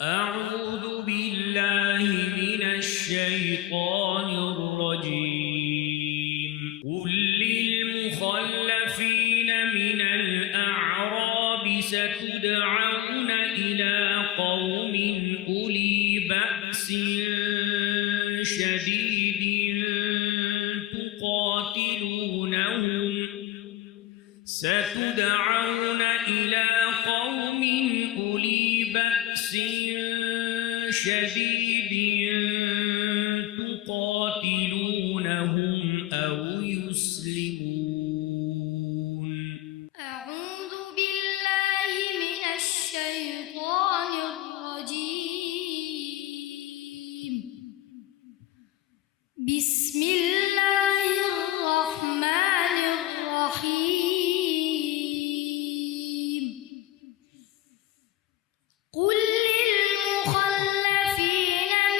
أعوذ بالله من الشيطان الرجيم. قل للمخلفين من الأعراب ستدعون إلى قوم أولي بأس شديد ستدعون إلى قوم أولي بأس شديد تقاتلونهم أو يسلمون. أعوذ بالله من الشيطان الرجيم. بسم الله الرحمن الرحيم. قل للمخلفين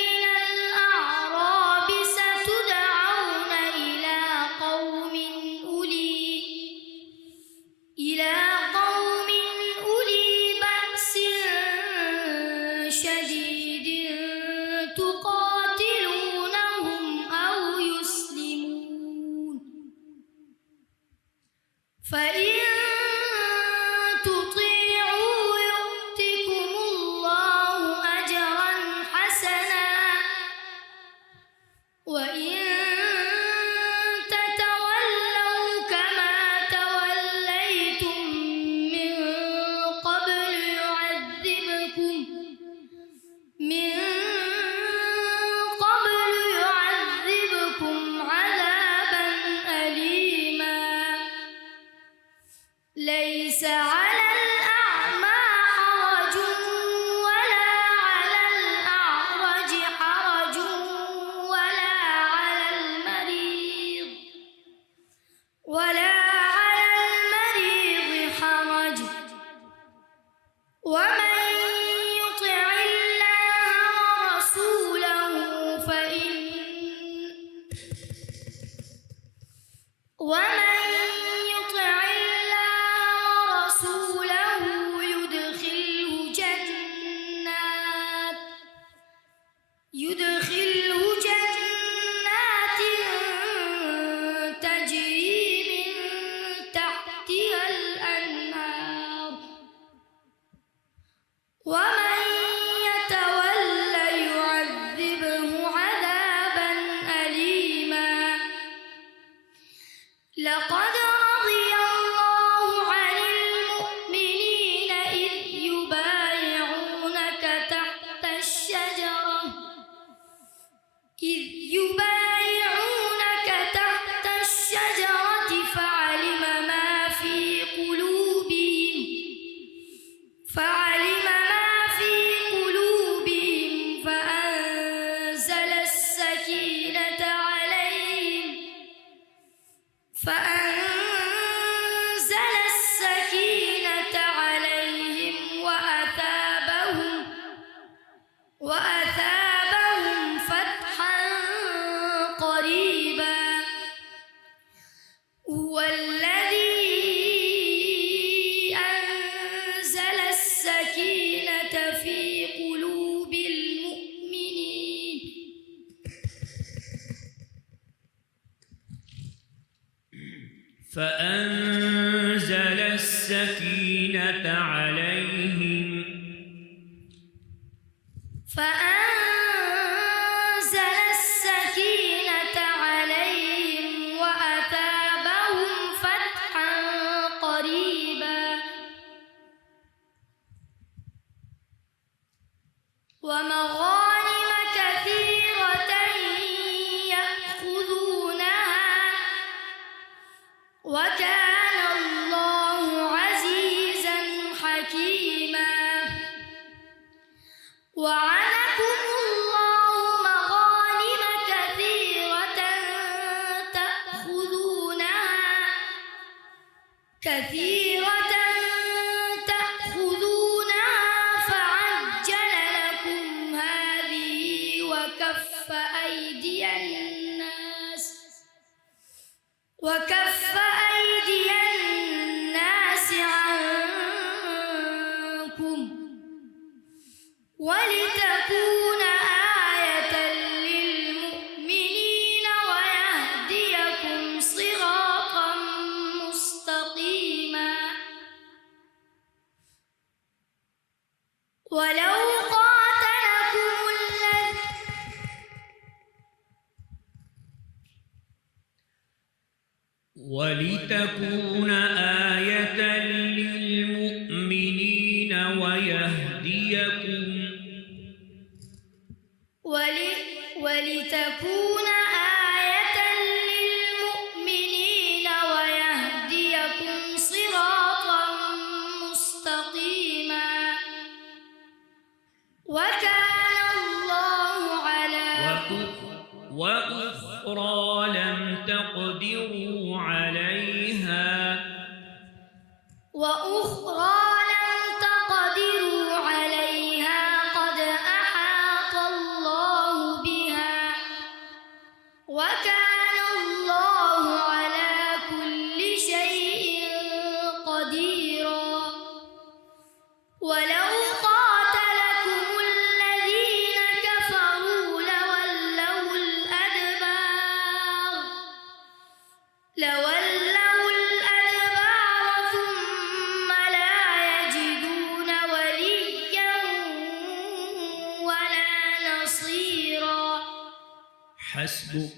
من الأعراب ستدعون إلى قوم أولي بأس شديد تقاتلونهم أو يسلمون. فإن تطيعوا يؤتكم الله أجرا حسنا، وإن تتولوا كما توليتم من قبل يعذبكم عذابا أليما. ليس على الأعمى حرج ولا على الأعرج حرج ولا على المريض حرج، ومن يطع الله ورسوله يدخله جنات تجري من تحتها الأنهار، ومن يتولى يعذبه عذابا أليما. لقد رضي الله عن المؤمنين إذ يبايعونك تحت الشجرة فعلم ما في قلوبهم فأنزل السكينة عليهم وأثابهم فتحا قريبا. هو الذي أنزل السكينة في قلوب المؤمنين فأنزل السكينة عليهم وأثابهم فتحا قريبا. ومغانم كثيرة يأخذونها، وكان الله عزيزا حكيما. وعدكم الله مغانم كثيرة تأخذونها فعجل لكم هذه وكف أيدي الناس عنكم ولتكون آية للمؤمنين ويهديكم صراطا مستقيما ولو ولتكون آية للمؤمنين ويهديكم ولتكون آية للمؤمنين ويهديكم صراطا مستقيما وكان الله على وأخرى لم تقدروا عليها قد أحاط الله بها وكان الله على كل شيء قديرا ولو قاتلكم الذين كفروا لولوا الأدبار ثم لا يجدون وليا ولا نصيرا حسبك.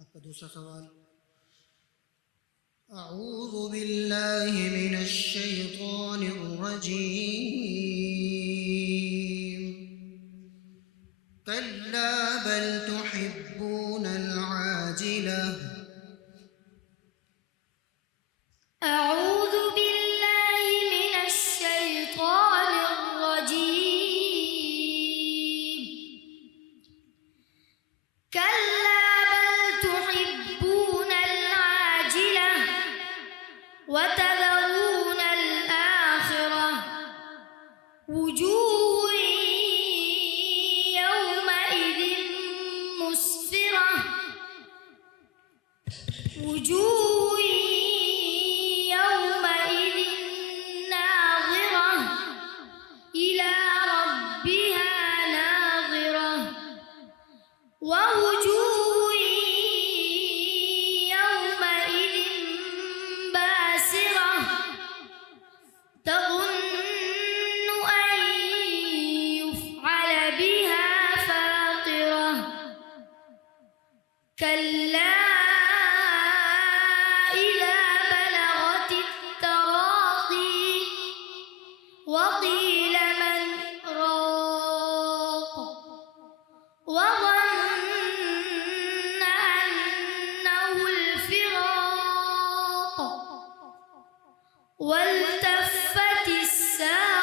आपका दूसरा सवाल أعوذ بالله من الشيطان الرجيم كلا بل تحبون العاجلة أعوذ بالله من الشيطان الرجيم كلا بل تحبون العاجلة وتذرون الآخرة وجوه يومئذ مسفرة وجوه يومئذ ناظرة إلى ربها ناظرة ووجوه يومئذ باسرة تظن أن يفعل بها فاقرة كلا إذا بلغت التراقي وقيل من راق وظن أنه الفراق والتفت الساق